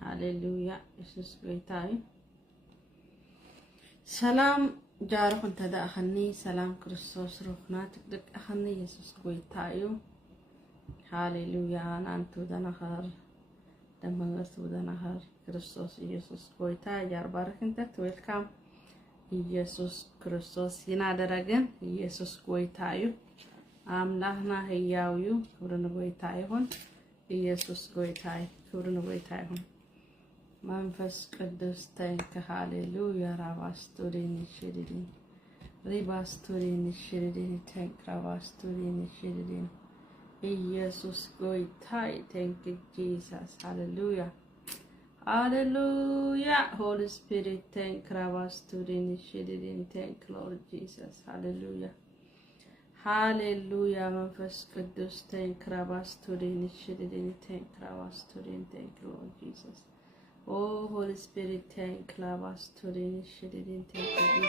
Hallelujah. Jesus goytay. Salam جاركم تدا أخني سلام كريستوس روحنا تقدر أخني يسوع goytayo. Hallelujah. أنتو دنا خير دمنا سودنا خير كريستوس يسوع goytay جار بارك أنت welcome يسوع كريستوس ينادرجن يسوع goytayo. أملاحنا هياويو كورنا goytayo هون يسوع goytay كورنا goytayo هون. መንፈስ ቅዱስ ተንከ ሃሌሉያ ራባስቶሪን ሽሪዲን ሪባስቶሪን ሽሪዲን ተንክ ራባስቶሪን ሽሪዲን ኢየሱስ ጎይታይ ተንክ ጂሰስ ሃሌሉያ ሃሌሉያ ሆሊ ስፒሪት ተንክ ራባስቶሪን ሽሪዲን ተንክ ሎርድ ጂሰስ ሃሌሉያ ሃሌሉያ መንፈስ ቅዱስ ተንክ ራባስቶሪን ሽሪዲን ተንክ ራባስቶሪን ተንክ ሎርድ ጂሰስ Oh, Holy Spirit, thank you, Lava, Story, Shedin, thank you,